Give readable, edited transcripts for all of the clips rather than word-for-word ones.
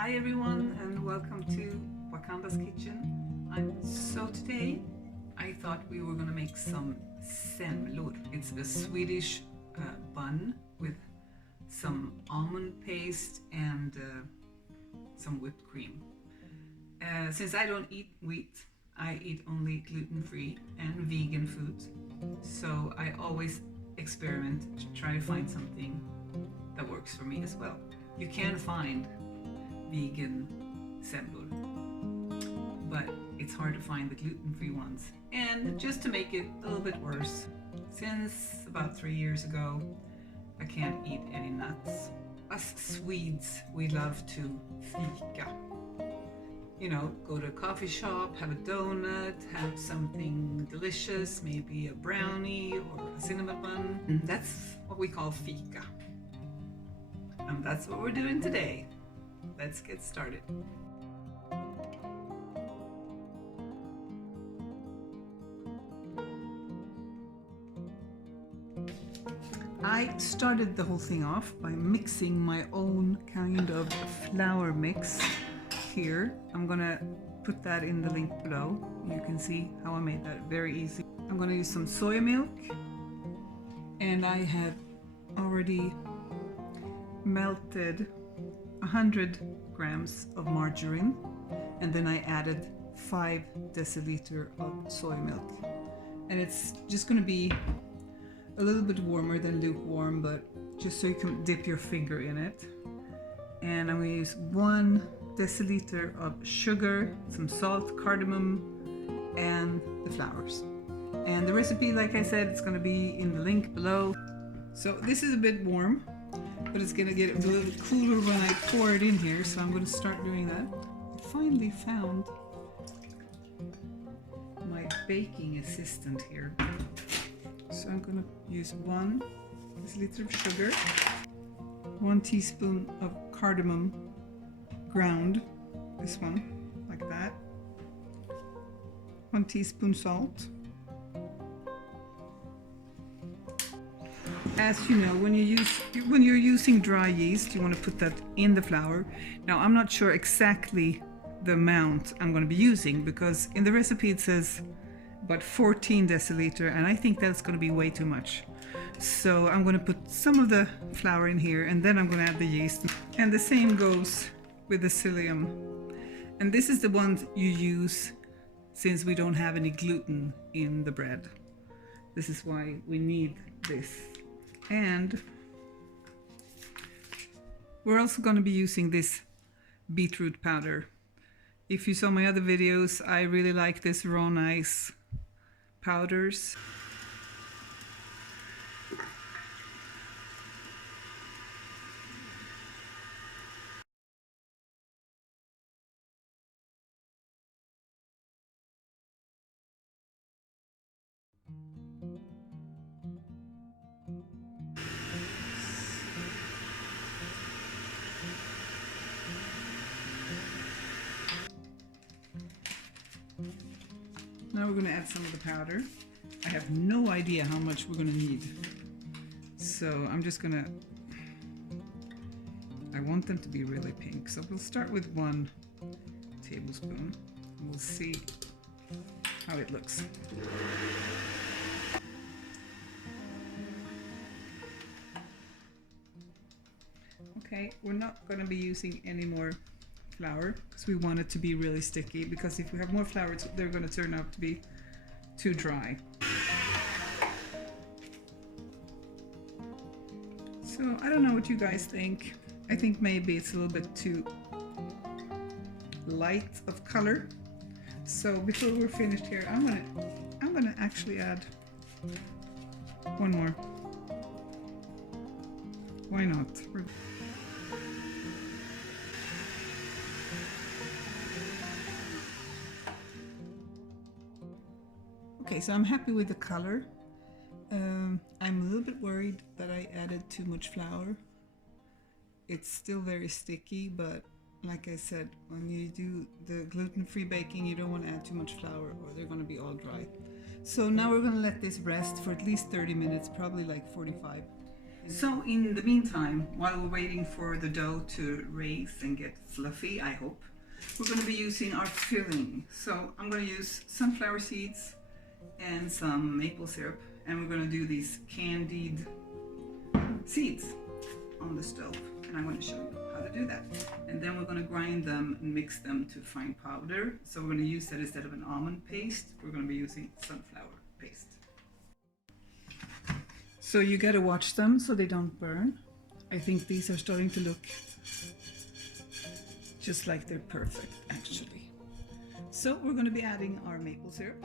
Hi everyone and welcome to Wakanda's Kitchen. So today I thought we were gonna make some semlor. It's a Swedish bun with some almond paste and some whipped cream. Since I don't eat wheat, I eat only gluten-free and vegan foods. So I always experiment to try to find something that works for me as well. You can find vegan semlor, but it's hard to find the gluten-free ones. And just to make it a little bit worse, since about 3 years ago, I can't eat any nuts. Us Swedes, we love to fika. You know, go to a coffee shop, have a donut, have something delicious, maybe a brownie or a cinnamon bun. And that's what we call fika. And that's what we're doing today. Let's get started. I started the whole thing off by mixing my own kind of flour mix here. I'm gonna put that in the link below. You can see how I made that very easy. I'm gonna use some soy milk, and I have already melted 100 grams of margarine, and then I added 5 deciliter of soy milk. And it's just going to be a little bit warmer than lukewarm, but just so you can dip your finger in it. And I'm going to use 1 deciliter of sugar, some salt, cardamom, and the flowers. And the recipe, like I said, it's going to be in the link below. So this is a bit warm, but it's gonna get a little cooler when I pour it in here, so I'm gonna start doing that. I finally found my baking assistant here. So I'm gonna use 1 deciliter of sugar, 1 teaspoon of cardamom ground, this one, like that, 1 teaspoon salt. As you know, when you're using dry yeast, you want to put that in the flour. Now, I'm not sure exactly the amount I'm going to be using, because in the recipe it says about 14 deciliter, and I think that's going to be way too much. So I'm going to put some of the flour in here, and then I'm going to add the yeast. And the same goes with the psyllium. And this is the one you use since we don't have any gluten in the bread. This is why we need this. And we're also going to be using this beetroot powder. If you saw my other videos, I really like this rawnice powders. Now we're going to add some of the powder. I have no idea how much we're going to need. So I'm just going to, I want them to be really pink. So we'll start with 1 tablespoon. And we'll see how it looks. Okay, we're not going to be using any more flour because we want it to be really sticky, because if we have more flour, they're going to turn out to be too dry. So I don't know what you guys think. I think maybe it's a little bit too light of color. So before we're finished here, I'm gonna actually add 1 more. Why not? Okay, so I'm happy with the color. I'm a little bit worried that I added too much flour. It's still very sticky, but like I said, when you do the gluten-free baking, you don't want to add too much flour or they're going to be all dry. So now we're going to let this rest for at least 30 minutes, probably like 45. So in the meantime, while we're waiting for the dough to raise and get fluffy, I hope, we're going to be using our filling. So I'm going to use sunflower seeds and some maple syrup, and we're going to do these candied seeds on the stove, and I'm going to show you how to do that. And then we're going to grind them and mix them to fine powder. So we're going to use that instead of an almond paste. We're going to be using sunflower paste. So you got to watch them so they don't burn. I think these are starting to look just like they're perfect, actually. So we're going to be adding our maple syrup,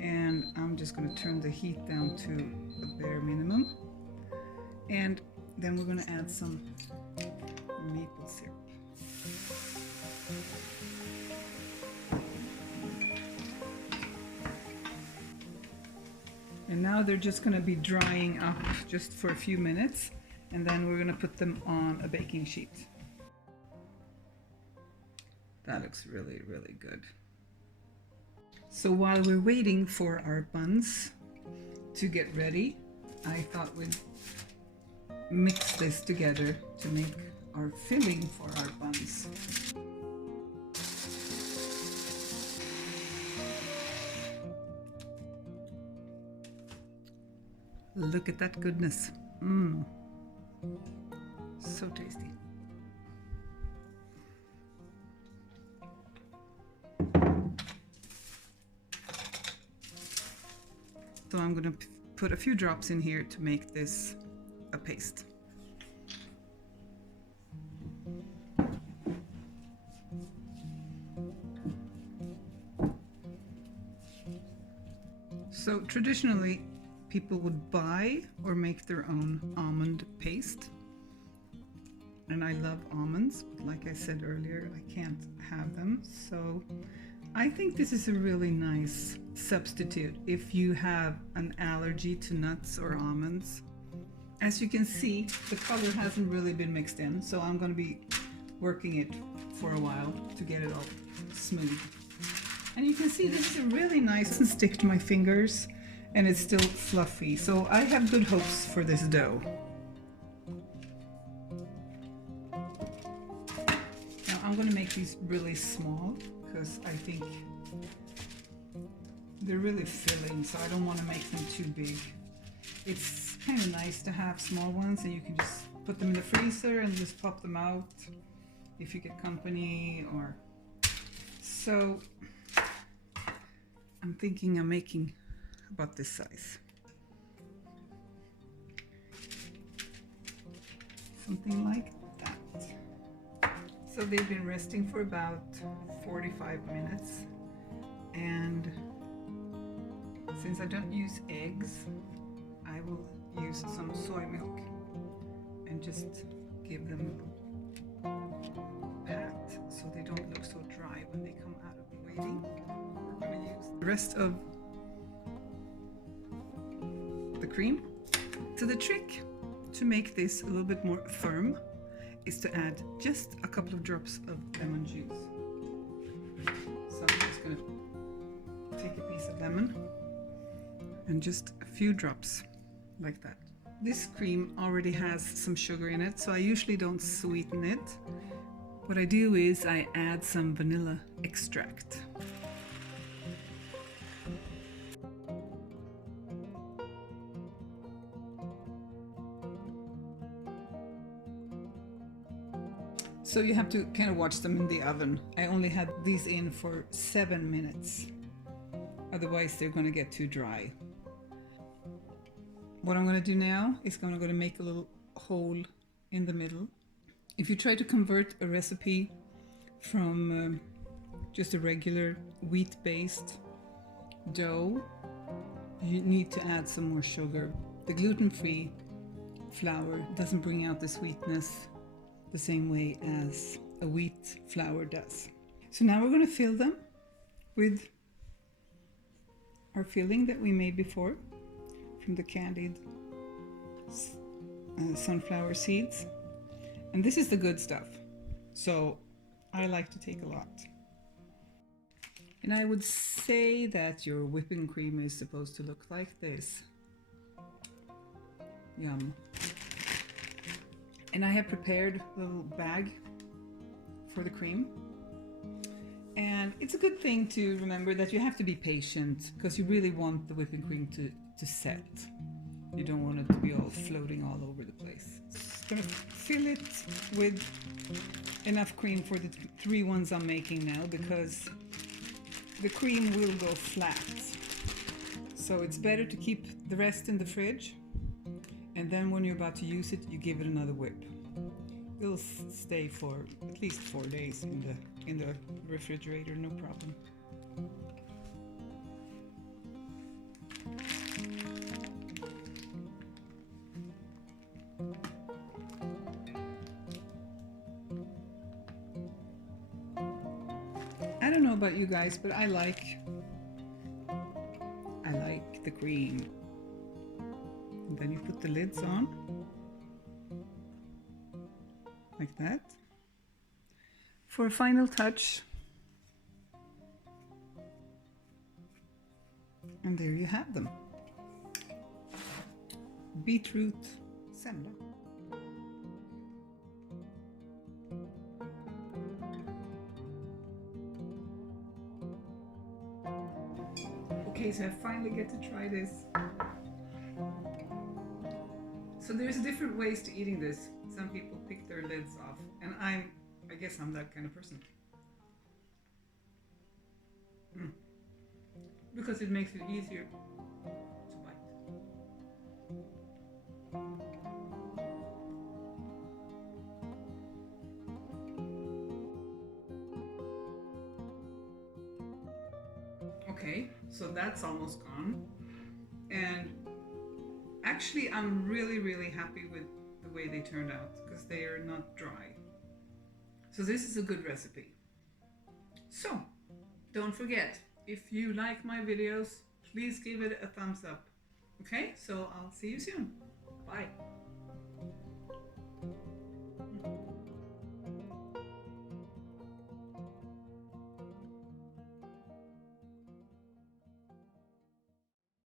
and I'm just going to turn the heat down to a bare minimum, and then we're going to add some maple syrup. And now they're just going to be drying up just for a few minutes, and then we're going to put them on a baking sheet. That looks really, really good. So while we're waiting for our buns to get ready, I thought we'd mix this together to make our filling for our buns. Look at that goodness. So tasty. So I'm going to put a few drops in here to make this a paste. So traditionally, people would buy or make their own almond paste. And I love almonds, but like I said earlier, I can't have them. So I think this is a really nice substitute if you have an allergy to nuts or almonds. As you can see, the color hasn't really been mixed in, so I'm going to be working it for a while to get it all smooth. And you can see this is a really nice, doesn't stick to my fingers, and it's still fluffy. So I have good hopes for this dough. Now I'm going to make these really small because I think they're really filling, so I don't want to make them too big. It's kind of nice to have small ones, and you can just put them in the freezer and just pop them out if you get company or so. I'm thinking I'm making about this size. Something like that. So they've been resting for about 45 minutes, and since I don't use eggs, I will use some soy milk and just give them a pat so they don't look so dry when they come out of waiting. We're going to use the rest of the cream. So the trick to make this a little bit more firm is to add just a couple of drops of lemon juice. So I'm just going to take a piece of lemon and just a few drops like that. This cream already has some sugar in it, so I usually don't sweeten it. What I do is I add some vanilla extract. So you have to kind of watch them in the oven. I only had these in for 7 minutes. Otherwise they're going to get too dry. What I'm going to do now is I'm going to make a little hole in the middle. If you try to convert a recipe from just a regular wheat-based dough, you need to add some more sugar. The gluten-free flour doesn't bring out the sweetness the same way as a wheat flour does. So now we're going to fill them with our filling that we made before from the candied sunflower seeds. And this is the good stuff, so I like to take a lot. And I would say that your whipping cream is supposed to look like this. Yum. And I have prepared a little bag for the cream. And it's a good thing to remember that you have to be patient because you really want the whipping cream to set. You don't want it to be all floating all over the place. Just gonna fill it with enough cream for the 3 ones I'm making now because the cream will go flat. So it's better to keep the rest in the fridge, and then when you're about to use it, you give it another whip. It'll stay for at least 4 days in the refrigerator, no problem. I don't know about you guys, but I like the cream. And then you put the lids on like that for a final touch. And there you have them. Beetroot semla. Okay, so I finally get to try this. So there's different ways to eating this. Some people pick their lids off, and I guess I'm that kind of person. Because it makes it easier to bite. Okay, so that's almost gone. And actually, I'm really happy with the way they turned out because they are not dry. So this is a good recipe. So, don't forget, if you like my videos, please give it a thumbs up. Okay, so I'll see you soon. Bye.